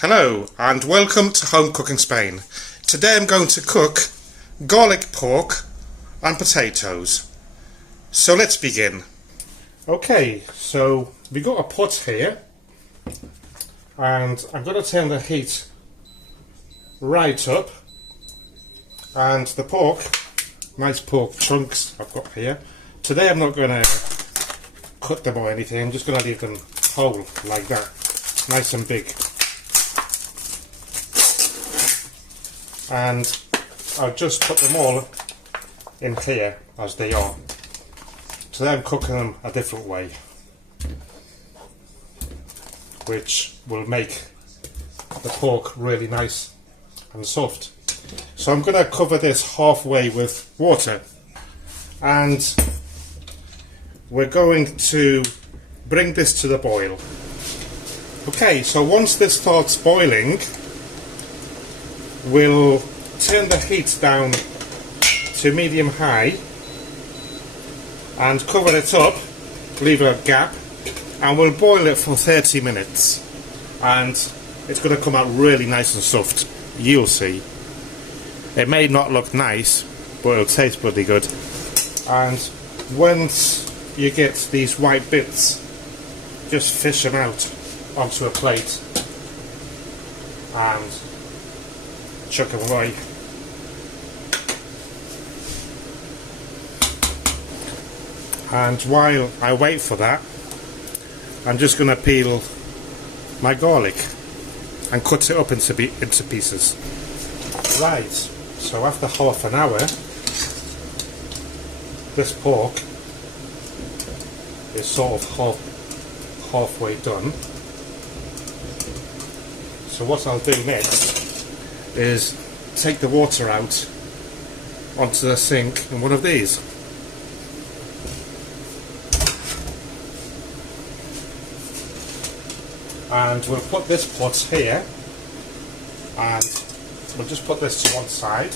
Hello and welcome to Home Cooking Spain. Today I'm going to cook garlic pork and potatoes. So let's begin. Okay, so we got a pot here and I'm going to turn the heat right up, and the pork, nice pork chunks I've got here. Today I'm not going to cut them or anything, I'm just going to leave them whole like that, nice and big. And I'll just put them all in here as they are. Today I'm cooking them a different way, which will make the pork really nice and soft. So I'm going to cover this halfway with water, and we're going to bring this to the boil. Okay, so once this starts boiling, we'll turn the heat down to medium high and cover it up, leave a gap, and we'll boil it for 30 minutes, and it's going to come out really nice and soft. You'll see. It may not look nice, but it'll taste pretty good. And once you get these white bits, just fish them out onto a plate and chuck them away. And while I wait for that, I'm just going to peel my garlic and cut it up into pieces. Right, so after half an hour, this pork is sort of halfway done. So what I'll do next is take the water out onto the sink in one of these. And we'll put this pot here, and we'll just put this to one side.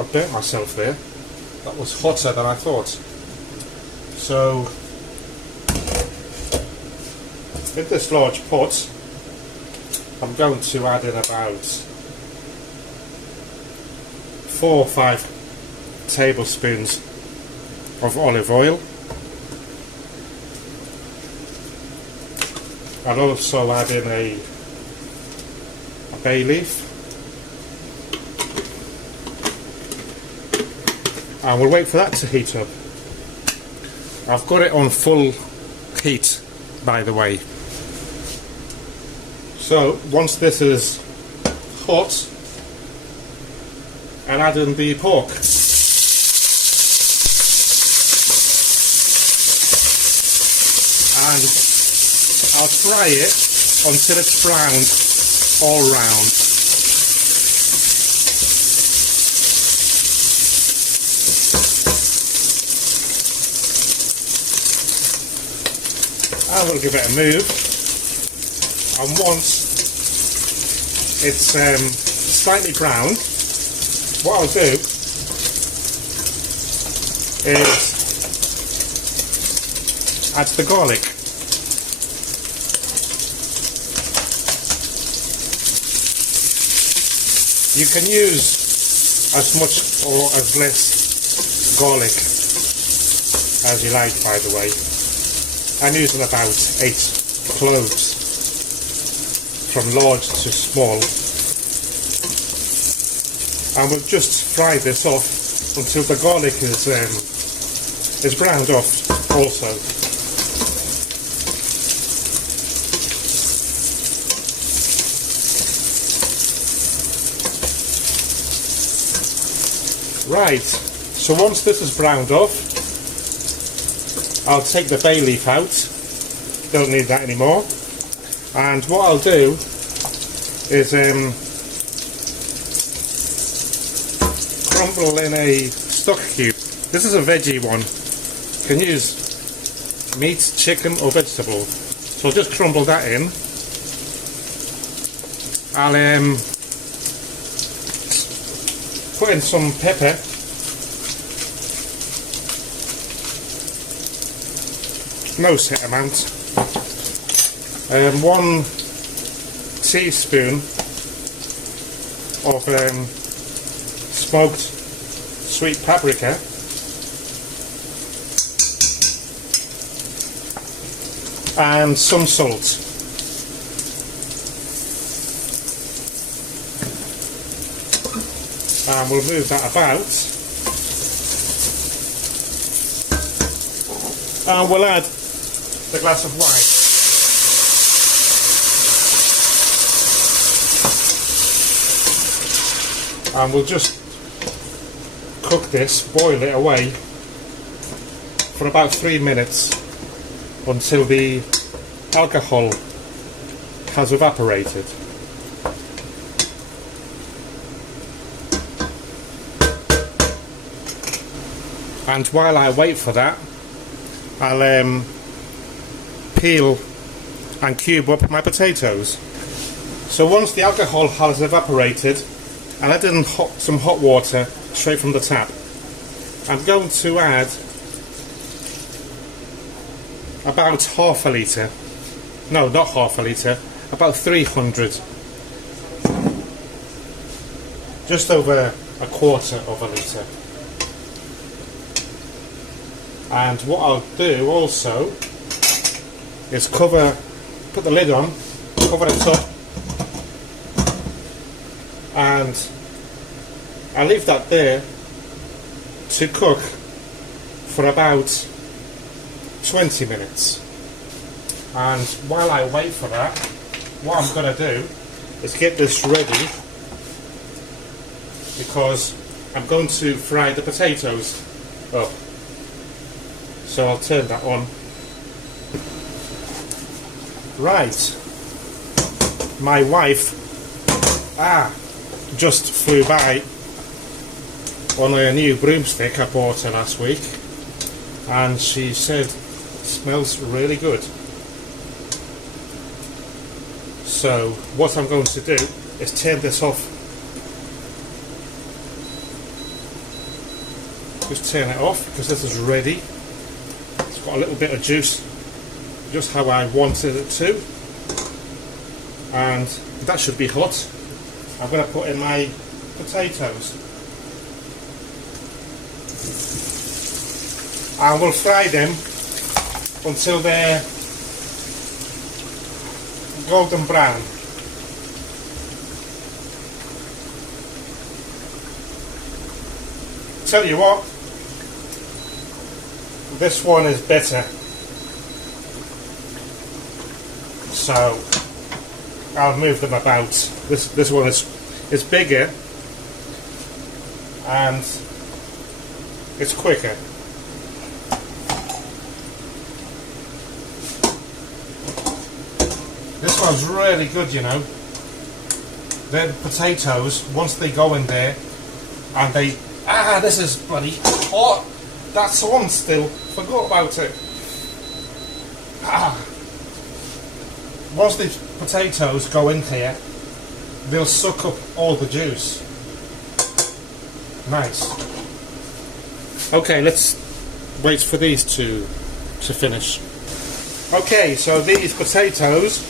I burnt myself there. That was hotter than I thought. So in this large pot, I'm going to add in about 4 or 5 tablespoons of olive oil. I'll also add in a bay leaf, and we'll wait for that to heat up. I've got it on full heat, by the way. So once this is hot, I'll add in the pork. And I'll fry it until it's browned all round. I will give it a move, and once it's slightly browned, what I'll do is add the garlic. You can use as much or as less garlic as you like, by the way. I'm using about 8 cloves, from large to small. And we'll just fry this off until the garlic is browned off also. Right, so once this is browned off, I'll take the bay leaf out, don't need that anymore, and what I'll do is crumble in a stock cube. This is a veggie one, you can use meat, chicken or vegetable, so I'll just crumble that in. I'll put in some pepper, no set amount, 1 teaspoon of smoked sweet paprika, and some salt. And we'll move that about, and we'll add the glass of wine. And we'll just cook this, boil it away for about 3 minutes until the alcohol has evaporated. And while I wait for that, I'll peel and cube up my potatoes. So once the alcohol has evaporated, and I did some hot water straight from the tap, I'm going to add about half a litre, no, not half a litre, about 300, just over a quarter of a litre. And what I'll do also is put the lid on, cover it up, and I'll leave that there to cook for about 20 minutes. And while I wait for that, what I'm going to do is get this ready, because I'm going to fry the potatoes up. So I'll turn that on. Right, my wife just flew by on a new broomstick I bought her last week, and she said it smells really good. So what I'm going to do is turn this off. Just turn it off, because this is ready. It's got a little bit of juice, just how I wanted it to, and that should be hot. I'm going to put in my potatoes, and we'll fry them until they're golden brown. Tell you what, this one is better, so I'll move them about. This one is bigger and it's quicker. This one's really good, you know. The potatoes, once they go in there and they... this is bloody hot. That's on still. Forgot about it. Once the potatoes go in here, they'll suck up all the juice. Nice. Okay, let's wait for these to finish. Okay, so these potatoes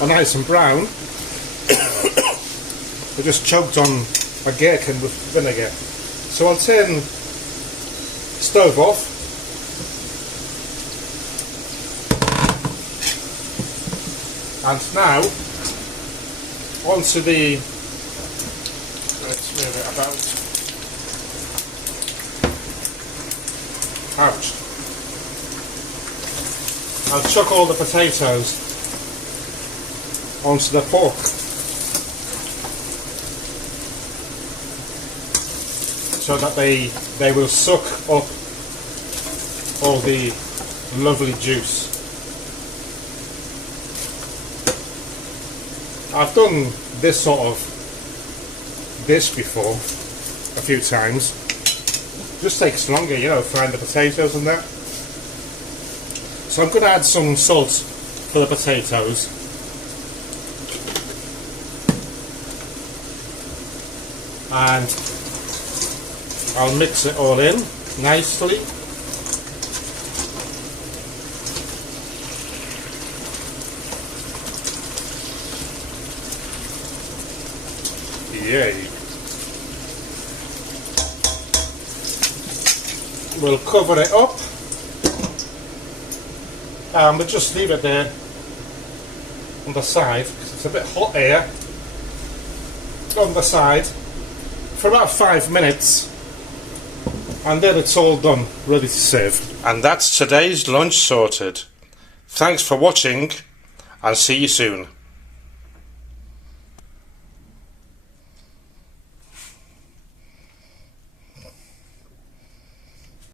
are nice and brown. They're just choked on a gherkin with vinegar. So I'll turn stove off. And now onto the, let's move it about. Ouch. I'll chuck all the potatoes onto the pork. So that they will suck up all the lovely juice. I've done this sort of dish before a few times. Just takes longer, you know, frying the potatoes and that. So I'm going to add some salt for the potatoes. And I'll mix it all in nicely. Yay. We'll cover it up and we'll just leave it there on the side because it's a bit hot here on the side for about 5 minutes, and then it's all done, ready to serve. And that's today's lunch sorted. Thanks for watching and see you soon.